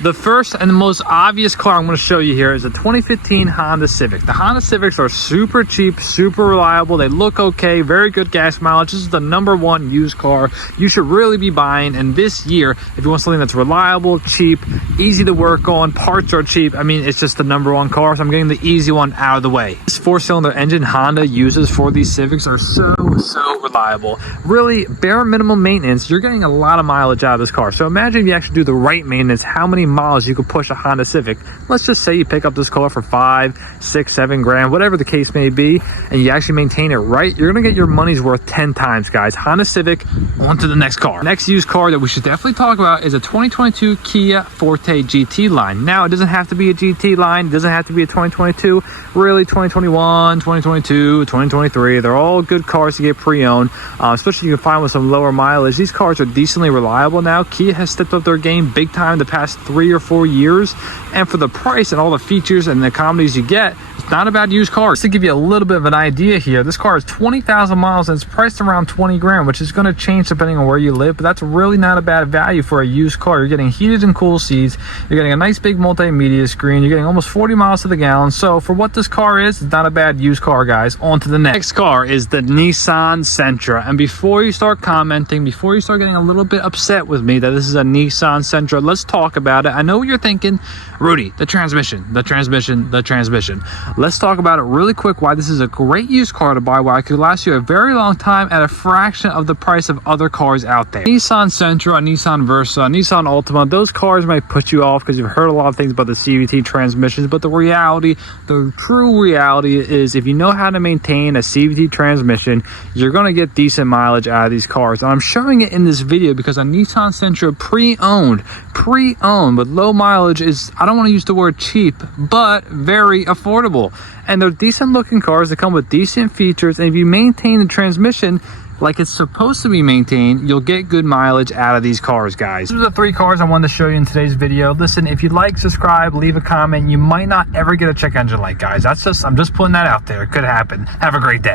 The first and the most obvious car I'm going to show you here is a 2015 Honda Civic. The Honda Civics are super cheap, super reliable. They look okay, very good gas mileage. This is the #1 used car you should really be buying. And this year, if you want something that's reliable, cheap, easy to work on, parts are cheap, I mean, it's just the #1 car. So I'm getting the easy one out of the way. This 4-cylinder engine Honda uses for these Civics are so reliable. Really, bare minimum maintenance, you're getting a lot of mileage out of this car. So imagine if you actually do the right maintenance, how many miles you could push a Honda Civic. Let's just say you pick up this car for 5, 6, 7 grand, whatever the case may be, and you actually maintain it right, you're gonna get your money's worth 10 times, guys. Honda Civic, on to the next car. Next used car that we should definitely talk about is a 2022 Kia Forte GT line. Now, it doesn't have to be a GT line, it doesn't have to be a 2022, really 2021, 2022, 2023, they're all good cars to get pre-owned, especially you can find with some lower mileage. These cars are decently reliable now. Kia has stepped up their game big time the past 3 or 4 years, and for the price and all the features and the accommodations you get, it's not a bad used car. Just to give you a little bit of an idea here, this car is 20,000 miles and it's priced around 20 grand, which is going to change depending on where you live, but that's really not a bad value for a used car. You're getting heated and cool seats, you're getting a nice big multimedia screen, you're getting almost 40 miles to the gallon. So for what this car is, it's not a bad used car, guys. On to the next car is the Nissan Sentra. And before you start commenting, before you start getting a little bit upset with me that this is a Nissan Sentra, let's talk about it. I know what you're thinking, Rudy, the transmission. Let's talk about it really quick, why this is a great used car to buy, why it could last you a very long time at a fraction of the price of other cars out there. Nissan Sentra, Nissan Versa, Nissan Altima, those cars might put you off because you've heard a lot of things about the CVT transmissions, but the reality, the true reality is if you know how to maintain a CVT transmission, you're going to get decent mileage out of these cars. And I'm showing it in this video because a Nissan Sentra pre-owned with low mileage is, I don't want to use the word cheap, but very affordable. And they're decent looking cars that come with decent features, and if you maintain the transmission like it's supposed to be maintained, you'll get good mileage out of these cars, guys. These are the 3 cars I wanted to show you in today's video. Listen, if you like, subscribe, leave a comment. You might not ever get a check engine light, guys. I'm just putting that out there. It could happen. Have a great day.